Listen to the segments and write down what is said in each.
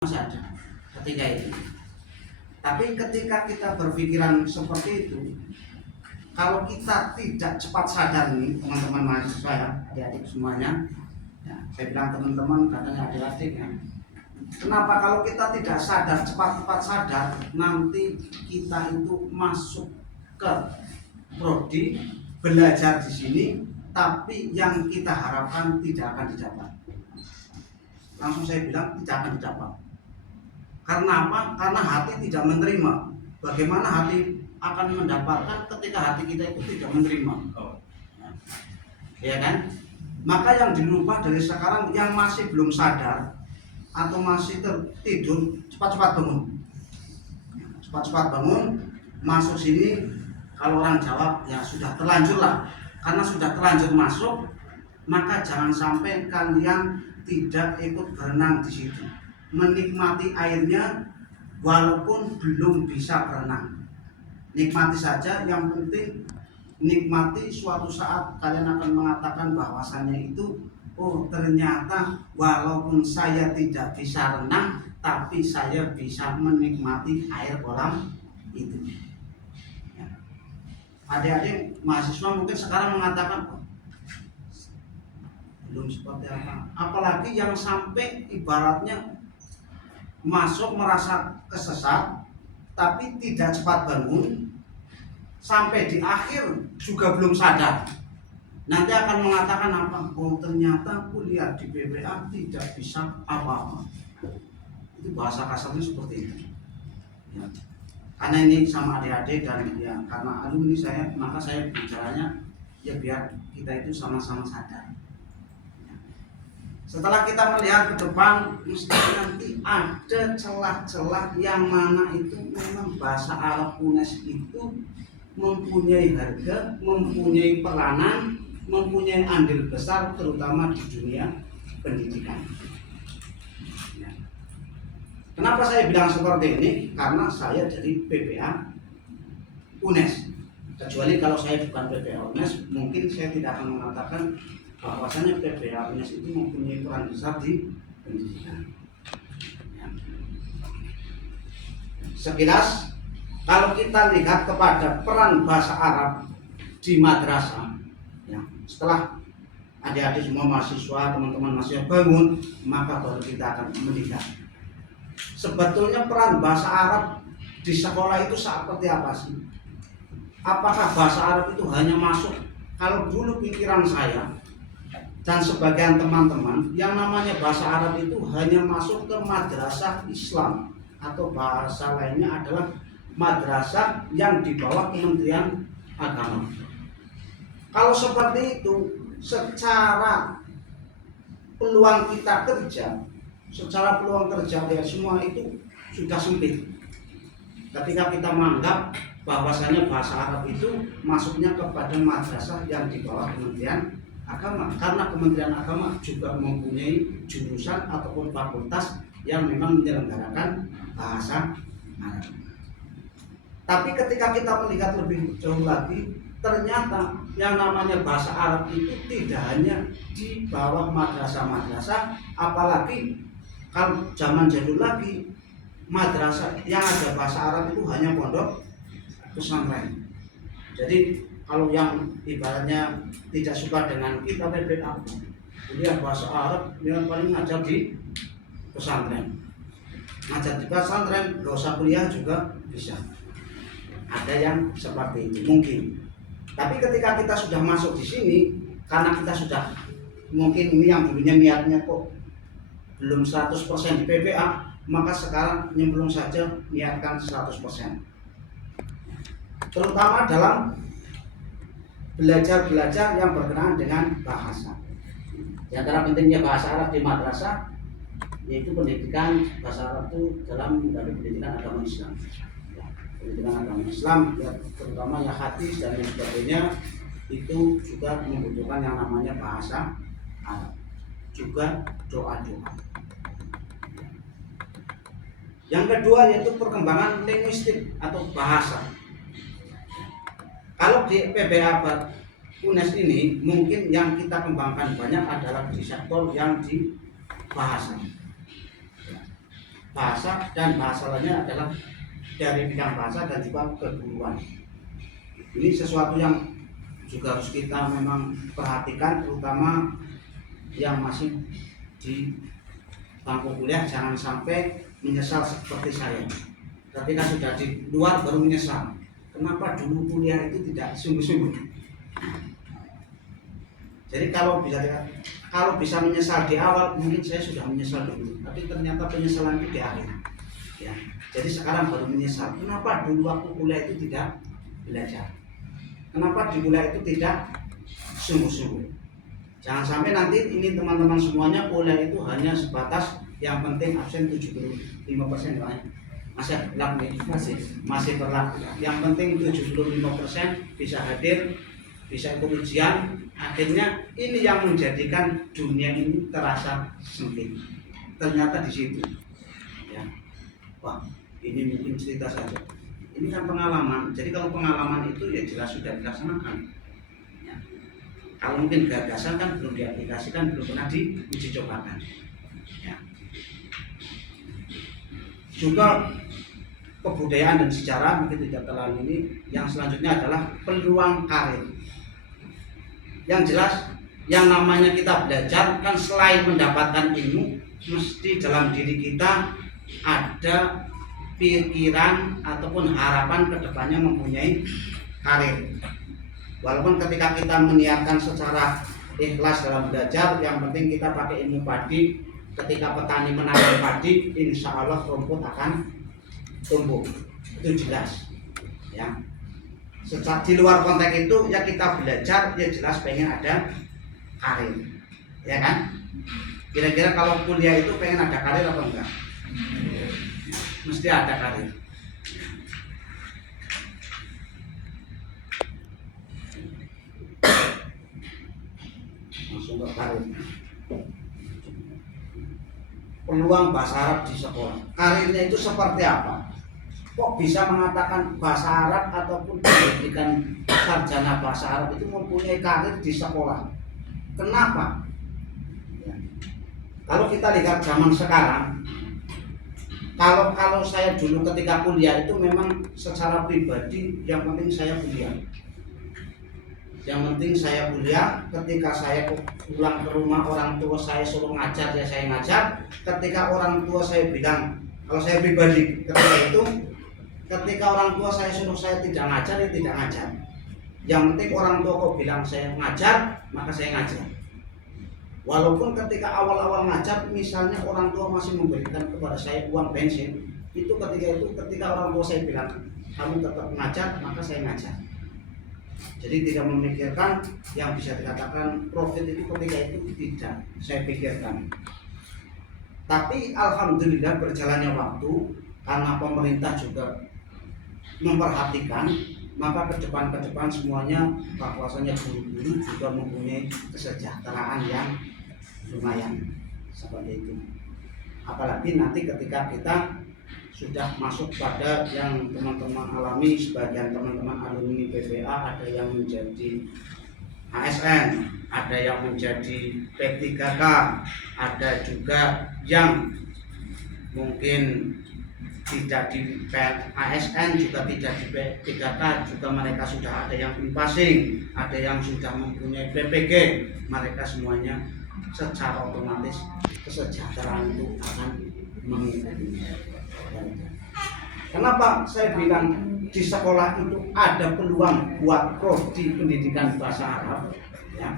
masih ada ketika itu. Tapi ketika kita berpikiran seperti itu, kalau kita tidak cepat sadar nih teman-teman mahasiswa ya, adik-adik semuanya, ya, saya bilang teman-teman katanya adik-adik ya. Kenapa kalau kita tidak sadar, cepat-cepat sadar, nanti kita itu masuk ke prodi, belajar di sini, tapi yang kita harapkan tidak akan didapat. Langsung saya bilang tidak akan didapat. Karena apa? Karena hati tidak menerima. Bagaimana hati akan mendapatkan ketika hati kita itu tidak menerima? Ya kan? Maka yang dirubah dari sekarang, yang masih belum sadar atau masih tertidur, cepat-cepat bangun. Cepat-cepat bangun, masuk sini. Kalau orang jawab ya sudah terlanjur lah. Karena sudah terlanjur masuk, maka jangan sampai kalian tidak ikut berenang di situ. Menikmati airnya walaupun belum bisa berenang. Nikmati saja, yang penting nikmati, suatu saat kalian akan mengatakan bahwasannya itu, oh ternyata walaupun saya tidak bisa renang, tapi saya bisa menikmati air kolam itu. Ya. Adik-adik mahasiswa mungkin sekarang mengatakan, oh, belum seperti apa. Apalagi yang sampai ibaratnya masuk merasa kesesat tapi tidak cepat bangun, sampai di akhir juga belum sadar, nanti akan mengatakan apa? Oh ternyata kuliah di PPA tidak bisa apa-apa. Itu bahasa kasarnya seperti itu ya. Karena ini sama adik-adik dan ya karena alumni saya, maka saya bicaranya ya biar kita itu sama-sama sadar. Setelah kita melihat ke depan, mesti nanti ada celah-celah yang mana itu memang bahasa Arab UNES itu mempunyai harga, mempunyai peranan, mempunyai andil besar terutama di dunia pendidikan. Ya. Kenapa saya bilang seperti ini? Karena saya dari PPA UNES. Kecuali kalau saya bukan PPA UNES, mungkin saya tidak akan mengatakan bahwasanya PPA UNES itu mempunyai peran besar di pendidikan. Ya. Sekilas, kalau kita lihat kepada peran bahasa Arab di madrasah, ya, setelah adik-adik semua mahasiswa, teman-teman mahasiswa bangun, maka baru kita akan melihat sebetulnya peran bahasa Arab di sekolah itu seperti apa sih? Apakah bahasa Arab itu hanya masuk? Kalau dulu pikiran saya dan sebagian teman-teman, yang namanya bahasa Arab itu hanya masuk ke madrasah Islam, atau bahasa lainnya adalah madrasah yang di bawah Kementerian Agama. Kalau seperti itu, secara peluang kita kerja, secara peluang kerja ya semua itu sudah sempit. Ketika kita menganggap bahwasanya bahasa Arab itu masuknya kepada madrasah yang di bawah Kementerian Agama, karena Kementerian Agama juga mempunyai jurusan ataupun fakultas yang memang menyelenggarakan bahasa Arab. Tapi ketika kita melihat lebih jauh lagi, ternyata yang namanya bahasa Arab itu tidak hanya di bawah madrasah-madrasah, apalagi kalau zaman jadul lagi, madrasah yang ada bahasa Arab itu hanya pondok pesantren. Jadi kalau yang ibaratnya tidak suka dengan kita PPA, kuliah bahasa Arab, yang paling ngajar di pesantren. Ngajar di pesantren, gak usah kuliah juga bisa. Ada yang seperti itu mungkin. Tapi ketika kita sudah masuk di sini, karena kita sudah mungkin ini yang dulunya niatnya kok belum 100% di PPA, maka sekarang nyemplung saja niatkan 100%. Terutama dalam belajar yang berkenaan dengan bahasa. Di antara pentingnya bahasa Arab di madrasah, yaitu pendidikan bahasa Arab itu dalam pendidikan agama Islam. Ya, pendidikan agama Islam, ya, terutama ya hadis dan lain sebagainya, itu juga membutuhkan yang namanya bahasa Arab. Juga doa-doa. Yang kedua yaitu perkembangan linguistik atau bahasa. Kalau di PPA UNES ini mungkin yang kita kembangkan banyak adalah di sektor yang di bahasa. bahasa dan bahasa lainnya adalah dari bidang bahasa dan juga keguruan. Ini sesuatu yang juga harus kita memang perhatikan, terutama yang masih di bangku kuliah. Jangan sampai menyesal seperti saya. Ketika sudah di luar baru menyesal. Kenapa dulu kuliah itu tidak sungguh-sungguh? Jadi kalau bisa menyesal di awal, mungkin saya sudah menyesal dulu. Tapi ternyata penyesalan itu di akhir. Ya. Jadi sekarang baru menyesal. Kenapa dulu waktu kuliah itu tidak belajar? Kenapa di kuliah itu tidak sungguh-sungguh? Jangan sampai nanti ini teman-teman semuanya kuliah itu hanya sebatas yang penting absen 75% lah. Masih berlaku nih, masih berlaku. Yang penting 75% bisa hadir, bisa ikut ujian. Akhirnya ini yang menjadikan dunia ini terasa sempit. Ternyata di situ. Ya. Wah, ini mungkin cerita saja. Ini kan pengalaman. Jadi kalau pengalaman itu ya jelas sudah dilaksanakan. Ya. Kalau mungkin gagasan kan belum diaplikasikan, belum pernah diuji cobakan. Ya. Juga kebudayaan dan sejarah mungkin tidak terlalu ini. Yang selanjutnya adalah peluang karir. Yang jelas, yang namanya kita belajar kan selain mendapatkan ilmu, mesti dalam diri kita ada pikiran ataupun harapan kedepannya mempunyai karir. Walaupun ketika kita meniatkan secara ikhlas dalam belajar, yang penting kita pakai ilmu padi. Ketika petani menanam padi, insya Allah rumput akan tumbuh. Itu jelas. Ya. Secara di luar konteks itu ya kita belajar, ya jelas pengen ada karir. Ya kan? Kira-kira kalau kuliah itu pengen ada karir apa enggak? Mesti ada karir. Langsung ke karir. Peluang bahasa Arab di sekolah. Karirnya itu seperti apa? Kok bisa mengatakan bahasa Arab ataupun pendidikan sarjana bahasa Arab itu mempunyai karir di sekolah? Kenapa? Ya. Kalau kita lihat zaman sekarang, kalau saya dulu ketika kuliah itu memang secara pribadi yang penting saya kuliah. Yang penting saya kuliah. Ketika saya pulang ke rumah orang tua saya suruh ngajar, ya saya ngajar. Ketika orang tua saya bilang, kalau saya pribadi ketika orang tua saya suruh saya tidak ngajar, ya tidak ngajar. Yang penting orang tua kok bilang saya ngajar, maka saya ngajar. Walaupun ketika awal-awal ngajar, misalnya orang tua masih memberikan kepada saya uang bensin, itu ketika orang tua saya bilang kamu tetap ngajar, maka saya ngajar. Jadi tidak memikirkan yang bisa dikatakan profit itu ketika itu tidak saya pikirkan. Tapi alhamdulillah berjalannya waktu, karena pemerintah juga memperhatikan, maka ke depan semuanya bahwasanya guru-guru juga mempunyai kesejahteraan yang lumayan seperti itu. Apalagi nanti ketika kita sudah masuk pada yang teman-teman alami, sebagian teman-teman alumni PPA ada yang menjadi ASN, ada yang menjadi P3K, ada juga yang mungkin tidak di ASN, juga tidak di P3K, juga mereka sudah ada yang passing, ada yang sudah mempunyai PPG. Mereka semuanya secara otomatis kesejahteraan itu akan mengikuti. Kenapa saya bilang di sekolah itu ada peluang buat prodi pendidikan bahasa Arab? Ya.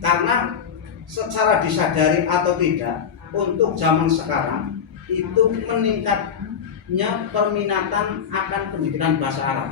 Karena secara disadari atau tidak, untuk zaman sekarang itu meningkatnya perminatan akan pendidikan bahasa Arab,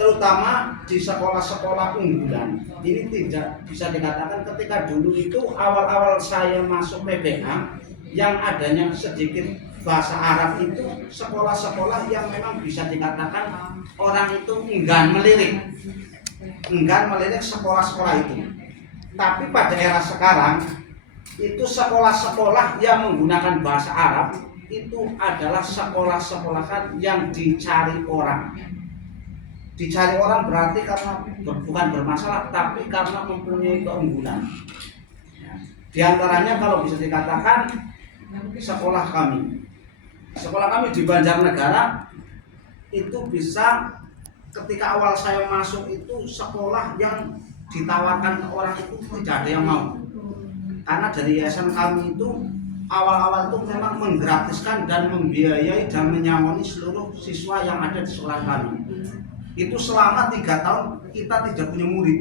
terutama di sekolah-sekolah unggulan. Ini tidak bisa dikatakan ketika dulu itu awal-awal saya masuk PPA, yang adanya sedikit bahasa Arab itu sekolah-sekolah yang memang bisa dikatakan orang itu enggan melirik sekolah-sekolah itu. Tapi pada era sekarang itu sekolah-sekolah yang menggunakan bahasa Arab itu adalah sekolah-sekolah yang dicari orang. Dicari orang berarti karena bukan bermasalah, tapi karena mempunyai keunggulan. Di antaranya kalau bisa dikatakan sekolah kami. Sekolah kami di Banjarnegara itu bisa ketika awal saya masuk itu sekolah yang ditawarkan ke orang itu tidak ada yang mau. Karena dari yayasan kami itu awal-awal itu memang menggratiskan dan membiayai dan menyamoni seluruh siswa yang ada di sekolah kami. Itu selama 3 tahun kita tidak punya murid.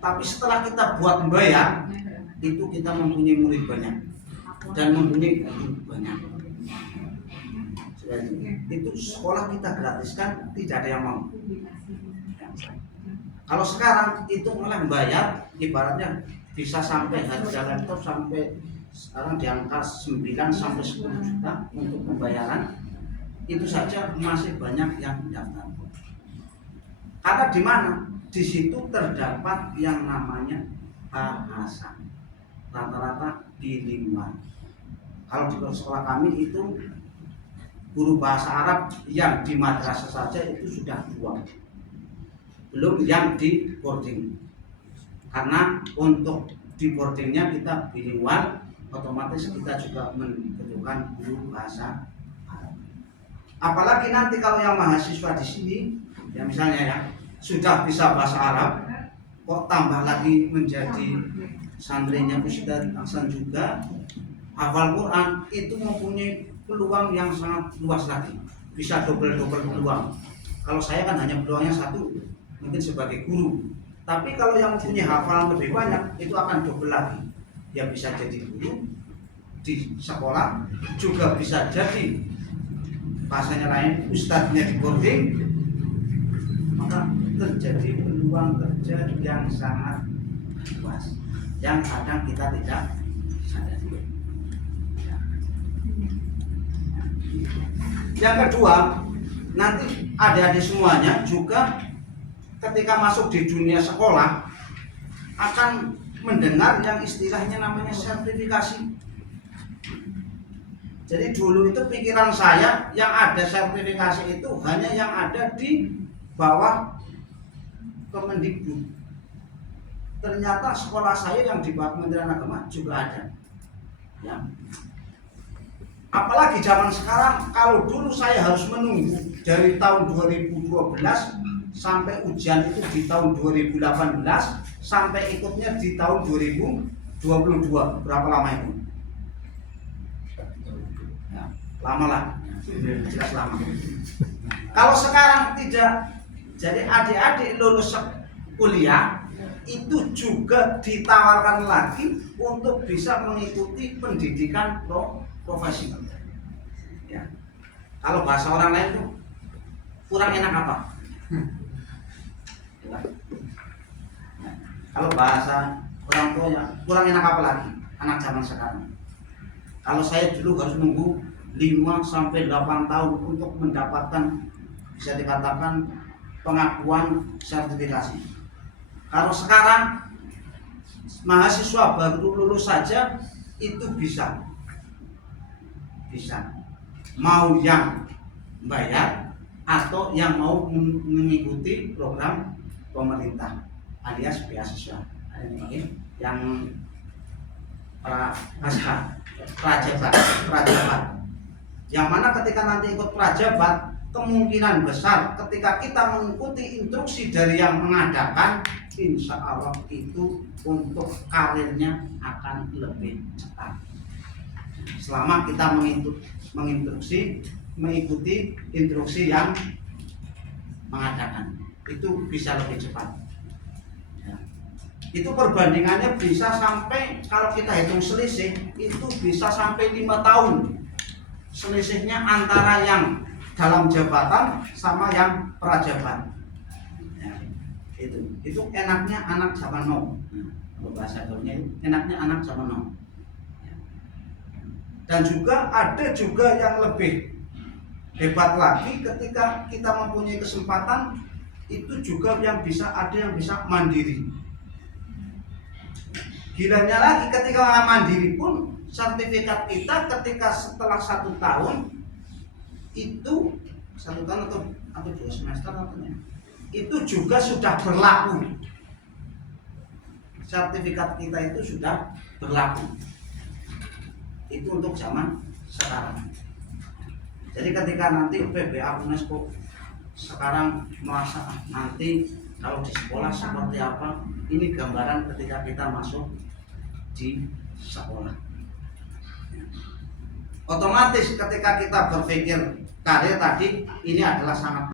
Tapi setelah kita buat membayar, itu kita mempunyai murid banyak dan mempunyai guru banyak. Itu sekolah kita gratiskan, tidak ada yang mau. Kalau sekarang itu malah membayar, ibaratnya bisa sampai harga laptop sampai sekarang di angka 9 sampai 10 juta untuk pembayaran. Itu saja masih banyak yang daftar. Karena di mana? Di situ terdapat yang namanya bahasa. Rata-rata bilingual. Kalau di sekolah kami itu guru bahasa Arab yang di madrasah saja itu sudah 2. Belum yang di boarding. Karena untuk di boardingnya kita bilingual, otomatis kita juga membutuhkan guru bahasa Arab. Apalagi nanti kalau yang mahasiswa di sini, ya misalnya ya sudah bisa bahasa Arab, kok tambah lagi menjadi santrinya Ustadz Aksan juga, hafal Quran, itu mempunyai peluang yang sangat luas lagi, bisa double peluang. Kalau saya kan hanya peluangnya 1, mungkin sebagai guru. Tapi kalau yang punya hafalan lebih banyak, itu akan double lagi. Ya bisa jadi guru di sekolah, juga bisa jadi bahasanya lain ustadznya di boarding. Maka terjadi peluang kerja yang sangat luas, yang kadang kita tidak sadari. Yang kedua, nanti adik-adik semuanya juga ketika masuk di dunia sekolah akan mendengar yang istilahnya namanya sertifikasi. Jadi dulu itu pikiran saya yang ada sertifikasi itu hanya yang ada di bawah Kemendikbud. Ternyata sekolah saya yang di bawah Kementerian Agama juga ada. Ya. Apalagi zaman sekarang, kalau dulu saya harus menunggu dari tahun 2012 sampai ujian itu di tahun 2018 sampai ikutnya di tahun 2022. Berapa lama itu? Ya, lama lah, jelas lama. Kalau sekarang tidak, jadi adik-adik lulus kuliah itu juga ditawarkan lagi untuk bisa mengikuti pendidikan profesi. Ya. Kalau bahasa orang lain tuh kurang enak apa? Ya. Kalau bahasa orang tuanya kurang enak apa lagi? Anak zaman sekarang. Kalau saya dulu harus nunggu 5 sampai 8 tahun untuk mendapatkan, bisa dikatakan, pengakuan sertifikasi. Kalau sekarang mahasiswa baru lulus saja itu bisa mau yang bayar atau yang mau mengikuti program pemerintah alias beasiswa. Yang prajabat. Yang mana ketika nanti ikut prajabat, kemungkinan besar ketika kita mengikuti instruksi dari yang mengadakan, insya Allah itu untuk karirnya akan lebih cepat. Selama kita mengikuti instruksi yang mengadakan, itu bisa lebih cepat. Ya. Itu perbandingannya bisa sampai, kalau kita hitung selisih, itu bisa sampai 5 tahun. Selisihnya antara yang dalam jabatan sama yang prajabat. Ya. Itu enaknya anak zaman now. Bahasa gaulnya itu enaknya anak zaman now. Dan juga ada juga yang lebih hebat lagi ketika kita mempunyai kesempatan, itu juga yang bisa, ada yang bisa mandiri. Gilanya lagi ketika mandiri pun, sertifikat kita ketika setelah 1 tahun itu 1 tahun atau 2 semester katanya, itu juga sudah berlaku. Sertifikat kita itu sudah berlaku. itu untuk zaman sekarang. Jadi ketika nanti PBA UNESCO sekarang merasa nanti kalau di sekolah seperti apa, ini gambaran ketika kita masuk di sekolah. Otomatis ketika kita berpikir karir tadi, ini adalah sangat